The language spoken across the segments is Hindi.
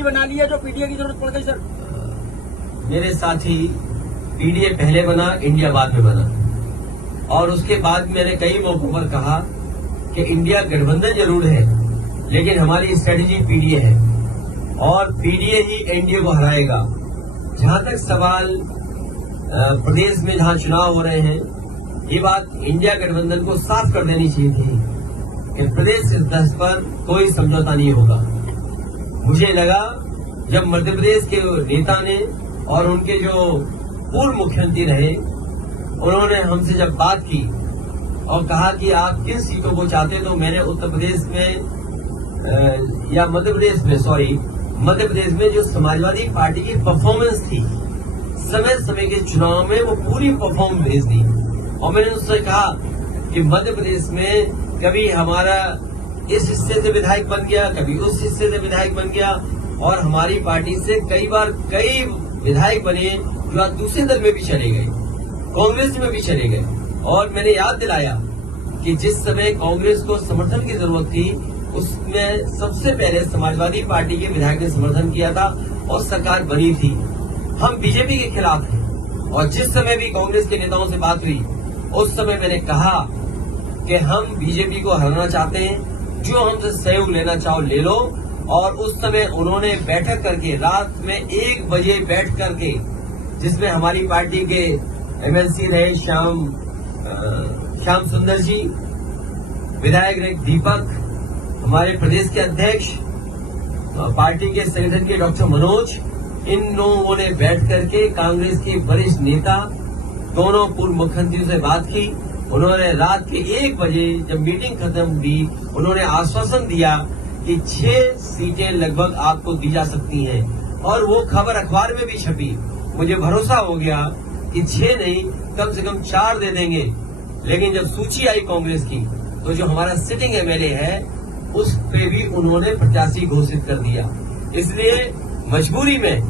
पार्टी बना ली है जो पीडीए की जरूरत पड़ गई सर? मेरे साथी, पीडीए पहले बना, इंडिया बाद में बना, और उसके बाद मैंने कई मौकों पर कहा कि इंडिया गठबंधन जरूर है, लेकिन हमारी स्ट्रेटेजी पीडीए है और पीडीए ही एनडीए को हराएगा। जहां तक सवाल प्रदेश में जहां चुनाव हो रहे हैं, ये बात इंडिया गठबंधन को साफ कर देनी चाहिए थी कि प्रदेश इस पर कोई समझौता नहीं होगा। मुझे लगा जब मध्य प्रदेश के नेता ने और उनके जो पूर्व मुख्यमंत्री रहे, उन्होंने हमसे जब बात की और कहा कि आप किन सीटों को चाहते, तो मैंने उत्तर प्रदेश में या मध्य प्रदेश में जो समाजवादी पार्टी की परफॉर्मेंस थी समय के चुनाव में, वो पूरी परफॉर्मेंस भेज दी। और मैंने उससे कहा कि मध्य प्रदेश में कभी हमारा इस हिस्से से विधायक बन गया, कभी उस हिस्से से विधायक बन गया, और हमारी पार्टी से कई बार कई विधायक बने जो आज दूसरे दल में भी चले गए, कांग्रेस में भी चले गए। और मैंने याद दिलाया कि जिस समय कांग्रेस को समर्थन की जरूरत थी, उसमें सबसे पहले समाजवादी पार्टी के विधायक ने समर्थन किया था और सरकार बनी थी। हम बीजेपी के खिलाफ हैं, और जिस समय भी कांग्रेस के नेताओं से बात हुई, उस समय मैंने कहा कि हम बीजेपी को हराना चाहते हैं, जो हमसे सहयोग लेना चाहो ले लो। और उस समय उन्होंने बैठक करके, रात में 1 बजे बैठ करके, जिसमें हमारी पार्टी के एमएलसी रहे श्याम सुंदर जी, विधायक रहे दीपक, हमारे प्रदेश के अध्यक्ष, पार्टी के संगठन के डॉक्टर मनोज, इन लोगों ने बैठ करके कांग्रेस के वरिष्ठ नेता, दोनों पूर्व मुख्यमंत्रियों से बात की। उन्होंने रात के 1 बजे जब मीटिंग खत्म हुई, उन्होंने आश्वासन दिया कि 6 सीटें लगभग आपको दी जा सकती हैं, और वो खबर अखबार में भी छपी। मुझे भरोसा हो गया कि 6 नहीं, कम से कम 4 दे देंगे। लेकिन जब सूची आई कांग्रेस की, तो जो हमारा सिटिंग एमएलए है, उस पे भी उन्होंने प्रत्याशी घोषित कर दिया। इसलिए मजबूरी में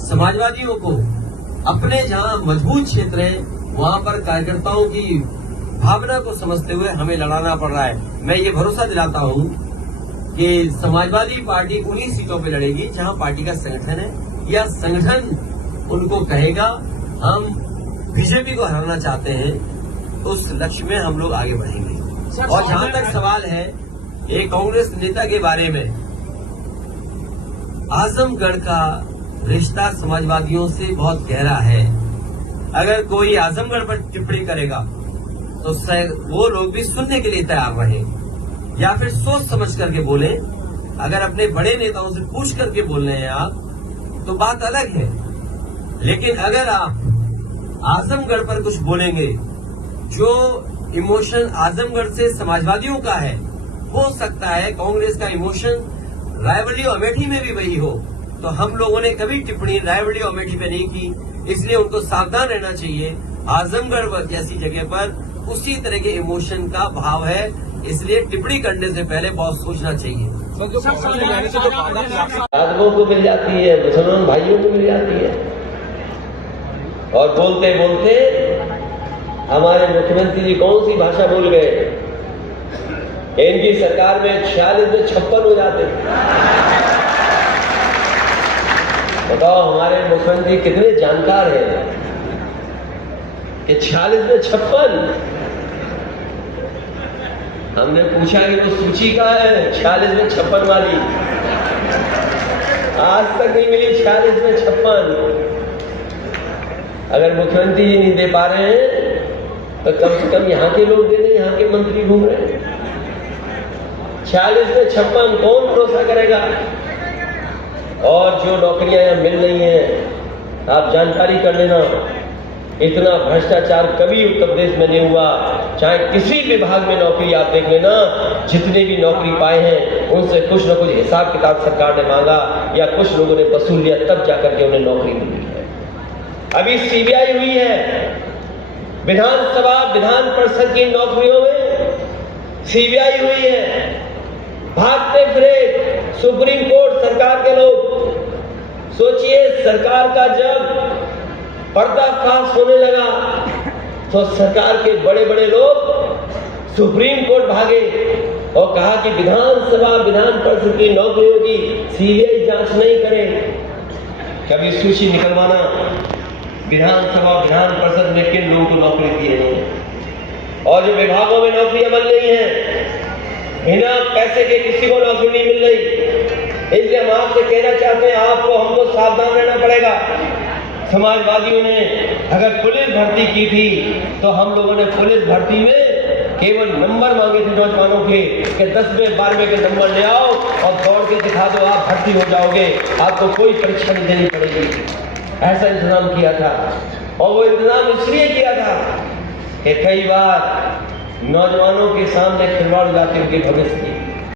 समाजवादियों को अपने जहां मजबूत क्षेत्र है, वहां पर कार्यकर्ताओं की भावना को समझते हुए हमें लड़ाना पड़ रहा है। मैं ये भरोसा दिलाता हूं कि समाजवादी पार्टी उन्हीं सीटों पे लड़ेगी जहां पार्टी का संगठन है, या संगठन उनको कहेगा हम बीजेपी को हराना चाहते हैं, उस लक्ष्य में हम लोग आगे बढ़ेंगे। और जहां तक सवाल है एक कांग्रेस नेता के बारे में, आजमगढ़ का रिश्ता समाजवादियों से बहुत गहरा है। अगर कोई आजमगढ़ पर टिप्पणी करेगा तो वो लोग भी सुनने के लिए तैयार रहे, या फिर सोच समझ करके बोले। अगर अपने बड़े नेताओं से पूछ करके बोल रहे हैं आप, तो बात अलग है। लेकिन अगर आप आजमगढ़ पर कुछ बोलेंगे, जो इमोशन आजमगढ़ से समाजवादियों का है, हो सकता है कांग्रेस का इमोशन रायबरेली अमेठी में भी वही हो। तो हम लोगों ने कभी टिप्पणी रायबरेली अमेठी पे नहीं की, इसलिए उनको सावधान रहना चाहिए। आजमगढ़ जैसी जगह पर उसी तरह के इमोशन का भाव है, इसलिए टिप्पणी करने से पहले बहुत सोचना चाहिए। साधकों को मिल जाती है, मुसलमान भाइयों को मिल जाती है, और बोलते बोलते हमारे मुख्यमंत्री जी कौन सी भाषा भूल गए। इनकी सरकार में 46 में 56 हो जाते। बताओ हमारे मुख्यमंत्री कितने जानकार हैं कि 46 में 56। हमने पूछा कि वो सूची का है 46 में 56 वाली, आज तक नहीं मिली 46 में 56। अगर मुख्यमंत्री जी नहीं दे पा रहे हैं, तो कम से कम यहाँ के लोग दे दें, यहाँ के मंत्री घूम रहे हैं। 46 में 56 कौन भरोसा करेगा। और जो नौकरियां यहाँ मिल रही हैं, आप जानकारी कर लेना, इतना भ्रष्टाचार कभी उत्तर प्रदेश में नहीं हुआ। चाहे किसी विभाग में नौकरी आप देख लेना, जितने भी नौकरी पाए हैं उनसे कुछ न कुछ हिसाब किताब सरकार ने मांगा, या कुछ लोगों ने वसूल लिया, तब जाकर के उन्हें नौकरी मिली है। अभी सीबीआई हुई है, विधानसभा विधान परिषद की नौकरियों में सीबीआई हुई है। भागते फिरे सुप्रीम कोर्ट सरकार के लोग। सोचिए, सरकार का जब पर्दाफाश होने लगा तो सरकार के बड़े बड़े लोग सुप्रीम कोर्ट भागे, और कहा कि विधानसभा विधान परिषद की नौकरियों की सीबीआई जांच नहीं करे। कभी सूची निकलवाना विधानसभा विधान परिषद में किन लोगों को नौकरी दिए नहीं, और जो विभागों में नौकरियां बन रही हैं बिना पैसे के किसी को नौकरी नहीं मिल रही। इसलिए हम आपसे कहना चाहते हैं, आपको हमको सावधान रहना पड़ेगा। समाजवादियों ने अगर पुलिस भर्ती की थी तो हम लोगों ने पुलिस भर्ती में केवल नंबर मांगे थे नौजवानों के कि 10वें 12वें के नंबर ले आओ और दौड़ के दिखा दो, आप भर्ती हो जाओगे, आपको कोई परीक्षा नहीं देनी पड़ेगी। ऐसा इंतजाम किया था, और वो इंतजाम इसलिए किया था कि कई बार नौजवानों के सामने खिलवाड़ जाते उनके भविष्य की।